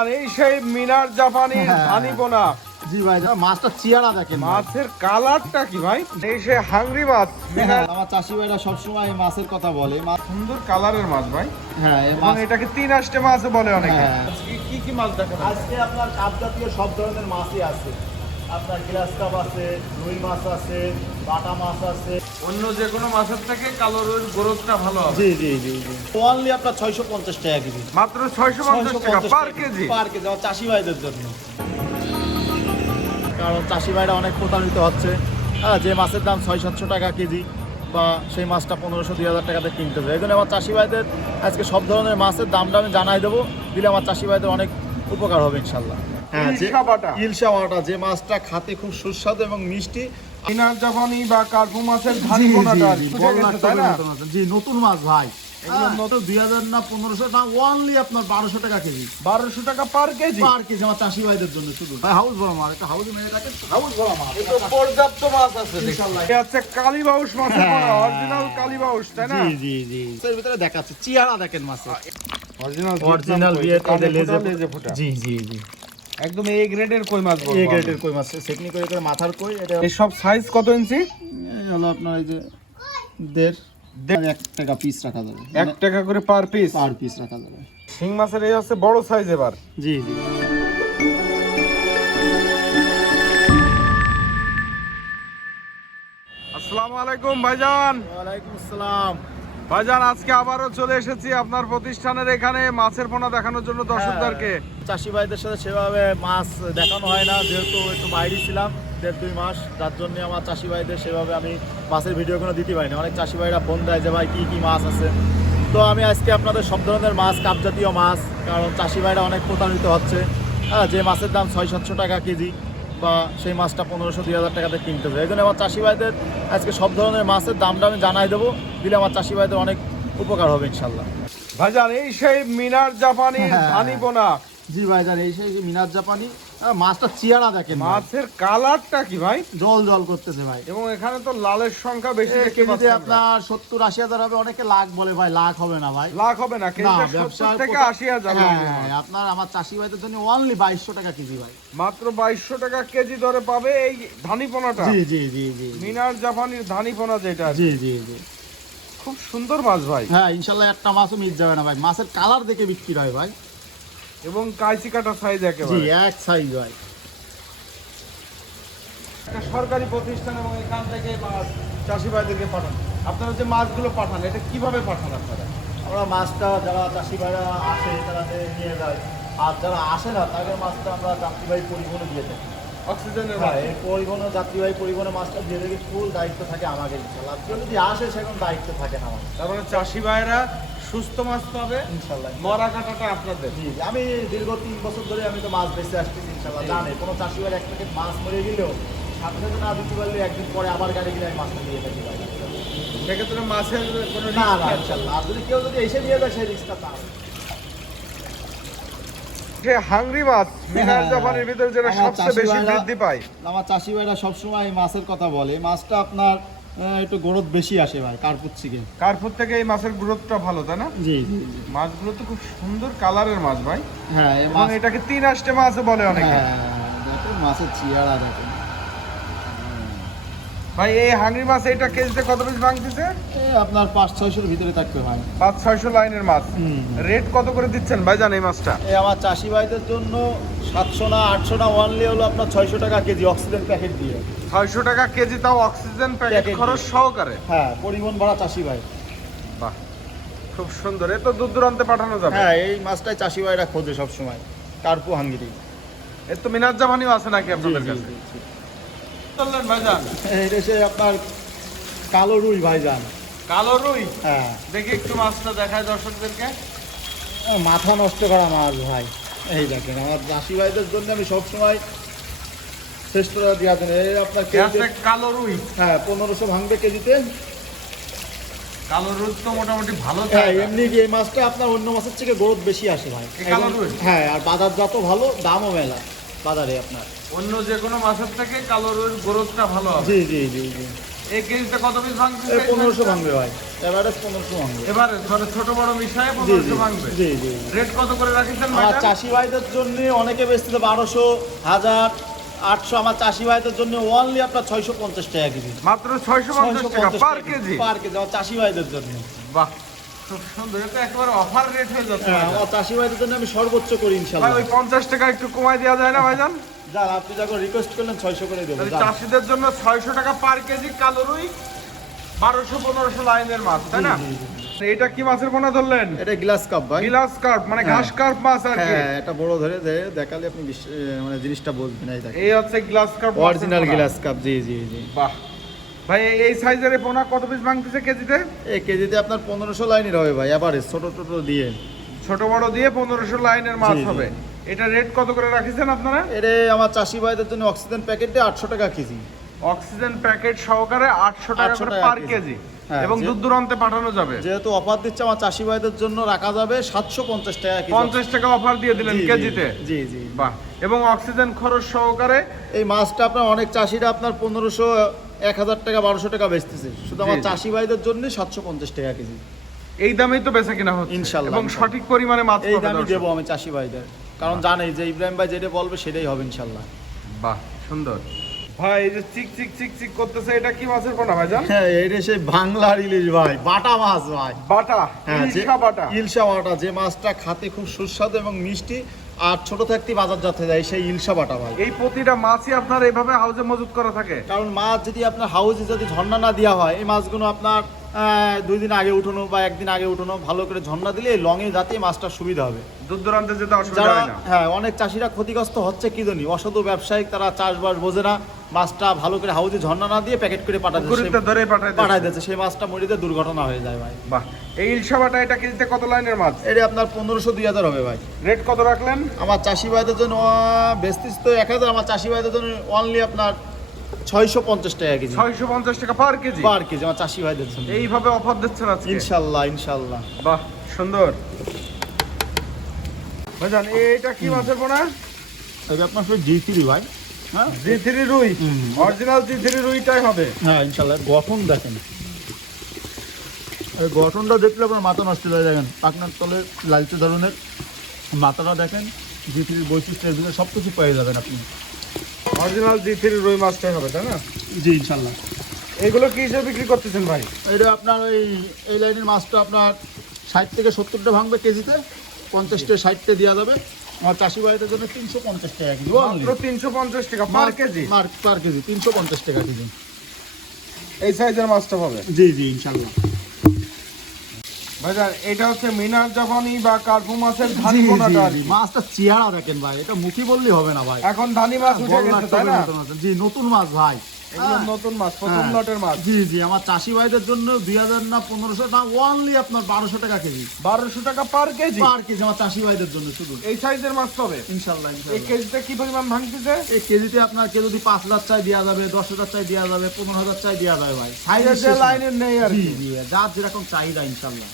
আর এই সেই মিনার জাপানির ধানি পোনা। জি ভাই, মাছটা চেহারা দেখেন, মাছের কালারটা কি ভাই, এই সেই হাংরি মাছ। আমার চাষি ভাইরা সবসময় মাছের কথা বলে। সুন্দর কালারের মাছ ভাই। হ্যাঁ, এবং এটাকে 3 আষ্টে মাছ বলে অনেকে। হ্যাঁ। কি কি মাছ দেখেন আজকে আপনার কাপ জাতীয় সব ধরনের মাছই আছে। আপনার গ্লাস কাপ আছে, রুই মাছ আছে, বাটা মাছ আছে। অন্য যে কোনো মাছের থেকে কালো রুইর গ্রোথটা ভালো হবে। জি জি জি জি। ওনলি আপনার 650 টাকা কেজি। মাত্র 650 টাকা পার কেজি। পার কেজি আমার চাষি ভাইদের জন্য। কারণ চাষি ভাইরা অনেক প্রতারিত হচ্ছে। হ্যাঁ, যে মাছের দাম 600-700 টাকা কেজি বা সেই মাছটা 1500-2000 টাকাতে কিনতে হবে। এই জন্য আমার চাষি ভাইদের আজকে সব ধরনের মাছের দামটা আমি জানাই দেবো, দিলে আমার চাষি ভাইদের অনেক উপকার হবে ইনশাল্লাহ। হ্যাঁ, ইলশা বাটা, যে মাছটা খেতে খুব সুস্বাদু এবং মিষ্টি। মিনার জাপানি বা কার্পু মাছের ধানি পোনাটা জি, নতুন মাছ ভাই। এগুলো নতুন 2000 না 1500 না, ওনলি আপনার 1200 টাকা কেজি। 1200 টাকা পার কেজি। পার কেজি আমার চাষি ভাইদের জন্য শুধু। ভাই হাউস ভরা মাছ, একটা হাউস মেরে থাকে, হাউস ভরা মাছ। এটা পর্যাপ্ত মাছ আছে ইনশাআল্লাহ। এটা হচ্ছে কালীবাউস মাছের পোনা, অরিজিনাল কালীবাউস, তাই না? জি জি জি। এর ভিতরে দেখাচ্ছে চেহারা দেখেন মাছের। অরিজিনাল ভিয়েতনামে লেজে ফোঁটা। জি জি জি। একদম এ গ্রেডের কই মাছ বলবো। এই গ্রেডের কই মাছ, সেকনি করে করে মাথার কই। এটা এই সব সাইজ কত ইঞ্চি? এই হলো আপনার এই যে 1.5 টাকা পিস রাখা যাবে। 1 টাকা করে পার পিস। পার পিস রাখা যাবে। শিং মাছের এই হচ্ছে বড় সাইজ এবার। জি জি। আসসালামু আলাইকুম ভাইজান। ওয়ালাইকুম আসসালাম। ভাইজান, আজকে আবারও চলে এসেছি আপনার প্রতিষ্ঠানের এখানে মাছের পোনা দেখানোর জন্য দর্শকদেরকে। চাষি ভাইদের সাথে সেভাবে মাছ দেখানো হয় না, যেহেতু একটু বাইরে ছিলাম 1.5-2 মাস, যার জন্য আমার চাষি ভাইদের সেভাবে আমি মাছের ভিডিও কোনো দিতে পারিনি। অনেক চাষি ভাইরা ফোন দেয় যে ভাই কী কী মাছ আছে। তো আমি আজকে আপনাদের সব ধরনের মাছ, কাপ জাতীয় মাছ, কারণ চাষি ভাইরা অনেক প্রতারিত হচ্ছে। হ্যাঁ, যে মাছের দাম 600-700 টাকা কেজি বা সেই মাছটা 1500-2000 টাকাতে কিনতে হবে। এই জন্য আমার চাষি ভাইদের আজকে সব ধরনের মাছের দামটা আমি জানাই দেবো, দিলে আমার চাষি ভাইদের অনেক উপকার হবে ইনশাল্লাহ। ভাইজান, এই সেই মিনার জাপানির ধানি পোনা। জি ভাইজান, এই সেই মিনার জাপানি। মাছটা চেহারা দেখেন, মাছের কালারটা কি ভাই, জল জল করতেছে ভাই। এবং এখানে তো লালের সংখ্যা বেশি দেখতে কেজিতে পাচ্ছি আমরা। আপনার 70-80 হাজার হবে। অনেকে লাখ বলে, ভাই লাখ হবে না ভাই, লাখ হবে না, কেজিতে না, 70 থেকে 80,000 হ্যাঁ, লাগবে মাছ। আপনার আমার চাষি ভাইদের জন্য অনলি 2200 টাকা কেজি ভাই। মাত্র 2200 টাকা কেজি দরে পাবে এই ধানি পোনাটা। জি জি জি জি। মিনার জাপানির ধানি পোনা যেটা। জি জি জি। খুব সুন্দর মাছ ভাই, হ্যাঁ, ইনশাল্লাহ একটা মাছও মিস যাবে না ভাই। মাছের কালার দেখে বিক্রি হয় ভাই। এবং কাইচি কাটা সাইজ জি, একেবারে। এক সাইজ ভাই। একটা সরকারি প্রতিষ্ঠান এবং এখান থেকে মাছ চাষি ভাইদেরকে পাঠান। আপনারা যে মাছগুলো পাঠান, এটা কিভাবে পাঠান আপনারা? আমরা মাছটা যারা চাষি ভাইরা আসে তারা নিয়ে যায়, আর যারা আসে না তাদের মাছটা আমরা যাত্রীবাহী পরিবহনে দিয়ে থাকি। অক্সিজেনের হ্যাঁ, মাছ। এই পরিবহনে, যাত্রীবাহী পরিবহনে মাছটা দিয়ে দেখি ফুল দায়িত্ব থাকে আমাকে ইনশাল্লাহ। কেউ যদি আসে সেরকম দায়িত্ব থাকে না আমার। তার মানে চাষি ভাইরা সুস্থ মাছ পাবে, ইনশাল্লাহ। মরা কাটাটা আপনাদের। জি, আমি দীর্ঘ 3 বছর ধরে আমি তো মাছ বেঁচে আসতেছি ইনশাল্লাহ। জানে কোনো চাষি ভাই 1 প্যাকেট মাছ মরে গেলেও সাথে সাথে না দিতে পারলে একদিন পরে আবার গাড়ি গিয়ে আমি মাছটা দিয়ে থাকি ভাই। সেক্ষেত্রে মাছের কোনো না রিস্ক না, নেই। ইনশাল্লাহ। আর যদি কেউ যদি এসে নিয়ে যায় সেই রিস্কটা তার। সে হাংরি মাছ মিনার জাপানের ভিতরে যেটা আমার সবচেয়ে চাষি বেশি ভাইরা- বৃদ্ধি পায়। আমার চাষি ভাইরা সবসময় মাছের কথা বলে। মাছটা আপনার একটু গ্রোথ বেশি আসে ভাই কার্পুর থেকে। কার্পুর থেকে এই মাছের গ্রোথটা ভালো, তাই না? জি জি জি। মাছগুলো তো খুব সুন্দর কালারের মাছ ভাই। হ্যাঁ, এই এবং মাছ, এটাকে 3 আষ্টে মাছ বলে অনেকে। হ্যাঁ, দেখুন মাছের চেহারা দেখুন ভাই, এই হাংরি মাছ এটা কেজিতে কত পিস ভাঙতেছে? এই আপনার 500-600-র ভিতরে থাকতে হয়। 500-600 লাইনের মাছ। হুম। রেট কত করে দিচ্ছেন ভাইজান এই মাছটা? এই আমার চাষি ভাইদের জন্য 700 না 800 না ওয়ানলি হলো আপনার 600 টাকা কেজি অক্সিজেন প্যাকেট দিয়ে। 600 টাকা কেজি, তাও অক্সিজেন প্যাকেট প্যাকেট খরচ দিয়ে। সহকারে। হ্যাঁ, পরিবহন ভাড়া চাষি ভাই। বাহ, খুব সুন্দর। এ তো দূর দূরান্তে পাঠানো যাবে। হ্যাঁ, এই মাছটাই চাষি ভাইরা খোঁজে সবসময়, কার্পু হাঙ্গিরি। এ তো মিনার জাপানিও আছে নাকি আপনাদের কাছে? চললেন ভাইজান। এটা সে আপনার কালো রুই ভাইজান। কালো রুই। হ্যাঁ, দেখি একটু মাছটা দেখায় দর্শকদেরকে। মাথা নষ্ট করা মাছ ভাই। এই দেখেন আমার চাষি ভাইদের জন্য আমি সবসময় শ্রেষ্ঠতা দেওয়ার জন্য। এই আপনার এ কেজিতে, আছে কালো রুই। হ্যাঁ, 1500 ভাঙবে কেজিতে। কালো রুই তো মোটামুটি ভালো হ্যাঁ, চাহিদা। এমনি কি এই মাছটা আপনার অন্য মাছের থেকে গ্রোথ বেশি আসে ভাই। এই কালো রুই? হ্যাঁ, আর বাজার যত ভালো, দামও মেলা বাজারে আপনার। অন্য যে কোনো মাছের থেকে কালো রুইর গ্রোথটা ভালো হবে। জি জি জি জি। এই কেজিতে কত পিস ভাঙবে? 1500 ভাঙবে ভাই, এভারেজ 1500 ভাঙবে। এবার মানে ছোট বড় মিশায় 1500 ভাঙবে। জি জি। রেট কত করে রাখছেন আমার ভাই? চাষি ভাইদের জন্য অনেকে বেচতেছে 1200, 1000, 800। আমার চাষি ভাইদের জন্য অনলি আপনার 650 টাকা কেজি। মাত্র 650 টাকা পার কেজি। পার কেজি আমার চাষি ভাইদের জন্য। বাহ, খুব সুন্দর, এটা একেবারে অফার রেট হয়ে যাচ্ছে। হ্যাঁ, আমার চাষি ভাইদের জন্য আমি সর্বোচ্চ করি ভাই ইনশাআল্লাহ। ওই 50 টাকা একটু কমাই দেওয়া যায় না ভাইজান? যান, আপনি যখন রিকোয়েস্ট করলেন 600 করে দেবো। তাহলে চাষিদের জন্য 600 টাকা পার কেজি কালো রুই, 1200-1500 লাইনের মাছ, তাই না? এটা কি মাছের পোনা ধরলেন? এটা গ্লাস কাপ ভাই। গ্লাস কার্প মানে ঘাস কার্প মাছ আর কি। হ্যাঁ, এটা বড় ধরে দেখালে আপনি মানে জিনিসটা বুঝবেন। এই দেখেন এই হচ্ছে glass cup, original glass cup. জি জি জি। বাহ ভাই, এই সাইজের পোনা কত পিস ভাঙতেছে কেজিতে? এই কেজিতে আপনার 1500 লাইনের হবে ভাই, এভারেজ ছোট ছোট দিয়ে। ছোট বড় দিয়ে 1500 লাইনের মাছ জি, জি। হবে। এটা রেট কত করে রাখিছেন আপনারা? এটা আমার চাষি ভাইদের জন্য অক্সিজেন প্যাকেটে 800 টাকা কেজি। অক্সিজেন প্যাকেট সহকারে 800 টাকা 800 করে টাকা পার কেজি। কেজি, হ্যাঁ, এবং দূর দূরান্তে পাঠানো যাবে। যেহেতু অফার দিচ্ছে আমার চাষি ভাইদের জন্য রাখা যাবে 750 টাকা কেজি। 50 টাকা অফার দিয়ে দিলেন জি, জি, কেজিতে। জি জি। বাহ, এবং অক্সিজেন খরচ সহকারে। এই মাছটা আপনার অনেক চাষিরা আপনার 1500, 1000 টাকা, 1200 টাকা বেচতেছে, শুধু আমার জি, জি। চাষি ভাইদের জন্য 750 টাকা কেজি। এই দামেই তো বেচা কিনা হচ্ছে ইনশাল্লাহ, এবং ইনশাল্লাহ। সঠিক পরিমাণে মাছ এই পাবে দামই দর্শক। দেবো আমি চাষি ভাইদের, কারণ জানেই যে ইব্রাহিম ভাই যেটা বলবে সেটাই হবে ইনশাল্লাহ। বাহ, সুন্দর। ভাই এই যে চিক চিক চিক চিক করতেছে, এটা কি মাছের পোনা ভাইজান? হ্যাঁ, এটা সেই বাংলার ইলিশ ভাই, বাটা মাছ ভাই। বাটা, হ্যাঁ, ইলশা বাটা। ইলশা বাটা, যে মাছটা খেতে খুব সুস্বাদু এবং মিষ্টি, আর ছোট থাকতে বাজারজাত হয়ে যায়, সেই ইলশা বাটা ভাই। এই প্রতিটা মাছই আপনার এইভাবে হাউজে মজুত করা থাকে? কারণ মাছ যদি আপনার হাউজে যদি ঝর্ণা না দেওয়া হয়, এই মাছগুলো আপনার 2 দিন আগে উঠানো বা 1 দিন আগে উঠানো, ভালো করে ঝর্ণা দিলে লঙে যাতে মাছটা সুবিধা হবে। দূর দূরান্তে যেতে অসুবিধা যারা হয় না। হ্যাঁ, অনেক চাষিরা ক্ষতিগ্রস্ত হচ্ছে কি জানি, অসাধু ব্যবসায়িক, তারা চাষবাস বোঝে না, মাছটা ভালো করে হাউজে ঝর্ণা না দিয়ে প্যাকেট করে পুকুরিতে ধরে পাঠায় দিচ্ছে, সেই মাছটা মরিতে দুর্ঘটনা হয়ে যায় ভাই। বাহ, এই ইলশা বাটা এটা কেজিতে কত লাইনের মাছ? এটা আপনার 1500, 2000 হবে ভাই। রেট কত রাখলেন? আমার চাষি ভাইদের জন্য বেচতিস তো 1000, আমার চাষি ভাইদের জন্য অনলি আপনার 650 টাকা কেজি। 650 টাকা পার কেজি পার কেজি আমার চাষি ভাইদের জন্য। এইভাবে অফার দিচ্ছেন আজকে? ইনশাল্লাহ, ইনশাল্লাহ। বাহ, সুন্দর। ভাইজান এইটা কি মাছের পোনা? এটা আপনার G3 ভাই। হ্যাঁ, G3 রুই, অরিজিনাল G3 রুইটাই হবে। হ্যাঁ ইনশাল্লাহ। গঠন দেখেন, এই গঠনটা দেখলে আপনার মাথা নষ্ট হয়ে যাবেন। পাকনার তলে লালচে ধরনের মাথাটা দেখেন, G3 বৈশিষ্ট্যের ভিতরে সব কিছু পেয়ে যাবেন আপনি। অরিজিনাল G3 রুই মাছটাই হবে, তাই না? জি ইনশাল্লাহ। এগুলো কি হিসেবে বিক্রি করতেছেন ভাই? এটা আপনার এই লাইনের মাছটা আপনার 60 থেকে 70টা ভাঙবে কেজিতে, 50 থেকে 60টা দেওয়া যাবে। আমার চাষি ভাইদের জন্য 350 টাকা কেজি। মাত্র 350 টাকা পার কেজি? পার কেজি 350 টাকা কেজি। এই সাইজের মাছটা হবে? জি জি ইনশাল্লাহ। ভাইজান এটা হচ্ছে মিনার জাপানি বা কার্পু মাছের ধানি পোনাটা আর কি। মাছটা চেহারা দেখেন ভাই, এটা মুখি বললেই হবে না ভাই। এখন ধানি মাছ উঠে গেছে, তাই না? জি, নতুন মাছ ভাই, এগুলো নতুন মাছ, প্রথম লটের মাছ। জি জি। আমার চাষি ভাইদের জন্য 2000 না 1500 না, অনলি আপনার 1200 টাকা কেজি। 1200 টাকা পার কেজি? পার কেজি আমার চাষি ভাইদের জন্য শুধু। এই সাইজের মাছ হবে ইনশাল্লাহ, এই ইনশাল্লাহ। কেজিতে কি পরিমাণ ভাঙতেছে? এই কেজিতে আপনার কেউ যদি 5000 চাই দেওয়া যাবে, 10000 চাই দেওয়া যাবে, 15000 চাই দেওয়া যাবে ভাই। সাইজের যে লাইনের নেই আর জি কি। জি, যার যেরকম চাহিদা ইনশাল্লাহ।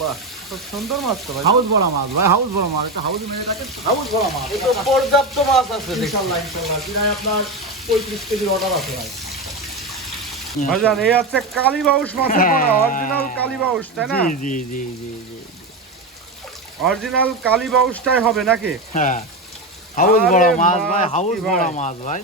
বাহ, খুব সুন্দর মাছ তো ভাই। হাউস ভরা মাছ ভাই, হাউস ভরা মাছ। একটা হাউসে মেরে রাখেন, হাউস ভরা মাছ। এই তো পর্যাপ্ত মাছ আছে দেখি। ইনশাল্লাহ, ইনশাল্লাহ। প্রায় আপনার 35 কেজির অর্ডার আছে ভাই। ভাইজান এই হচ্ছে কালীবাউস মাছের পোনা, অরিজিনাল কালীবাউস, তাই না? জি জি জি জি জি। অরিজিনাল কালীবাউসটাই হবে নাকি? হ্যাঁ, হাউস আরে ভরা মাছ মাছ ভাই, কি হাউস ভাই? ভরা মাছ ভাই।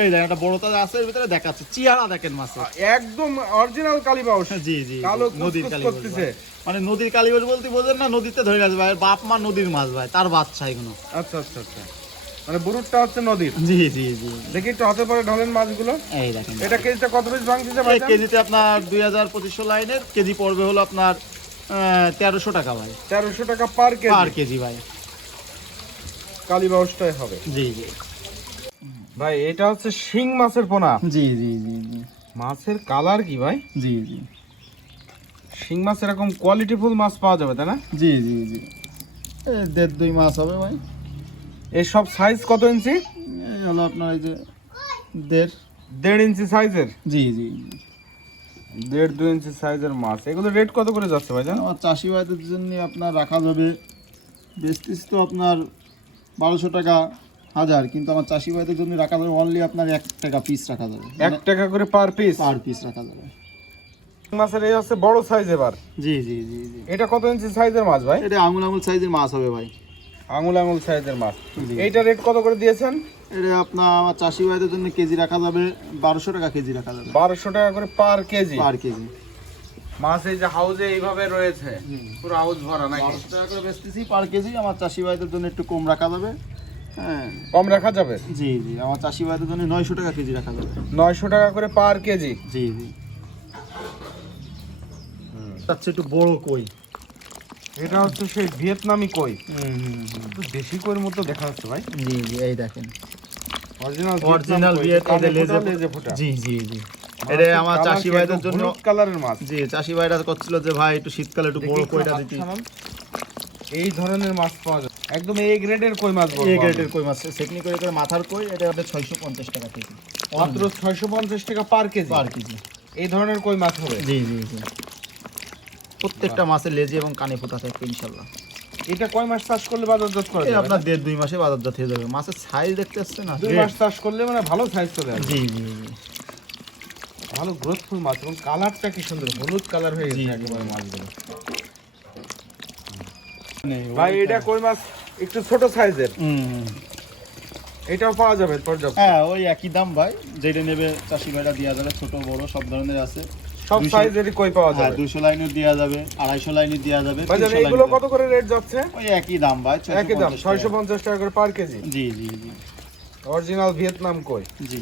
এই দেখেন, একটা বড় তাজা আছে এর ভিতরে, দেখাচ্ছে চেহারা দেখেন মাছের। একদম অরিজিনাল কালীবাউস। জি জি। কালো নদীর কুচকুচ কালীবাউস করতেছে। ভাই। মানে নদীর কালীবাউস বলতে বোঝেন না, নদীতে ধরে গেছে ভাই, বাপ মা নদীর মাছ ভাই, তার বাচ্চা এগুলো। আচ্ছা আচ্ছা আচ্ছা, মানে বুরুটটা হচ্ছে নদীর। জি জি জি। দেখি একটু হাতে পরে ঢলেন মাছগুলো। এই দেখেন, এটা কেজিতে কত পিস ভাঙতেছে এই ভাই? কেজিতে আপনার 2500 লাইনের কেজি পড়বে হলো আপনার 1300 টাকা ভাই। 1300 টাকা পার পার কেজি কেজি ভাই। কালীবাউসটাই হবে। জি জি ভাই এটা হচ্ছে শিং মাছের পোনা। জি জি জি জি মাছের কালার কি ভাই? জি জি শিং মাছ এরকম কোয়ালিটিফুল মাছ পাওয়া যাবে, তাই না? জি জি জি। 1.5-2 মাস হবে ভাই। এই সব সাইজ কত ইঞ্চি? এই হলো আপনার এই যে 1.5। 1.5 ইঞ্চি সাইজের? জি জি। 1.5-2 ইঞ্চি সাইজের মাছ, এগুলো রেট কত করে যাচ্ছে ভাইজান? আমার চাষি ভাইদের জন্য আপনার রাখা যাবে, বেচতিস তো আপনার 1200 টাকা, 1000, কিন্তু আমার চাষি ভাইদের জন্য রাখা যাবে অনলি আপনার 1 টাকা পিস রাখা যাবে, 1 টাকা করে পার পিস রাখা যাবে। মাছের এই হচ্ছে বড় সাইজ এবার। জি জি জি জি। এটা কত ইঞ্চি সাইজের মাছ ভাই? এটা আঙুল সাইজের মাছ হবে ভাই, আঙুল সাইজের মাছ। এইটা রেট কত করে দিয়েছেন? এটা আপনার আমার চাষি ভাইদের জন্য কেজি রাখা যাবে 1200 টাকা কেজি রাখা যাবে, 1200 টাকা করে পার কেজি। মাছ এই যে হাউজে এইভাবে রয়েছে, পুরো হাউস ভরা নাকি? 1200 টাকা করে বেচতেছি পার কেজি। আমার চাষি ভাইদের জন্য একটু কম রাখা যাবে। হ্যাঁ, কম রাখা যাবে? জি জি। আমার চাষি ভাইদের জন্য 900 টাকা কেজি রাখা যাবে, 900 টাকা করে পার কেজি। জি জি। তাচ্ছে একটু বড় কই, এটা হচ্ছে সেই ভিয়েতনামি কই। একটু দেশি কইয়ের মতো দেখা যাচ্ছে ভাই। জি জি, এই দেখেন অরিজিনাল ভিয়েতনামের লেজে ফোঁটা। জি জি জি। এটা আমার চাষি ভাইদের জন্য কালারের মাছ। জি, চাষি ভাইরা করছিল যে ভাই একটু শীতকালে একটু বড় কইটা দিতে। এই ধরনের মাছ পাওয়া যায়, একদম এ গ্রেডের কই মাছ। এ গ্রেডের কই মাছ, সেকনি করে মাথার কই, এটা হবে 650 টাকা কেজি, মাত্র 650 টাকা পার কেজি। এই ধরনের কই মাছ হবে। জি জি জি। প্রত্যেকটা মাছের লেজে এবং কানে ফোঁটা থাকবে ইনশাআল্লাহ। এটা কয় মাস চাষ করলে বাজারজাত করা এই যাবে? আপনার 1.5-2 মাসে বাজারজাত হয়ে যাবে। মাছের সাইজ দেখতে আসছে না, 2 মাস চাষ করলে মানে ভালো সাইজ চলে আসবে। জি জি জি। ভালো গ্রোথফুল মাছ, এবং কালারটা কি সুন্দর, হলুদ কালার হয়ে গেছে একেবারে মাছগুলো। ভাই এটা কই মাছ একটু ছোট সাইজের, এটাও পাওয়া যাবে পর্যাপ্ত? হ্যাঁ, ওই একই দাম ভাই, যেটা নেবে চাষি ভাইরা দেওয়া যাবে, ছোট বড় সব ধরনের আছে, সব সাইজেরই কই পাওয়া যাবে। 200 লাইনের দেওয়া যাবে, 250 লাইনের দেওয়া যাবে। ভাইজান এগুলো কত করে রেট যাচ্ছে? ওই একই দাম ভাই, একই দাম 650 টাকা করে পার কেজি। জি জি জি। অরিজিনাল ভিয়েতনাম কই। জি।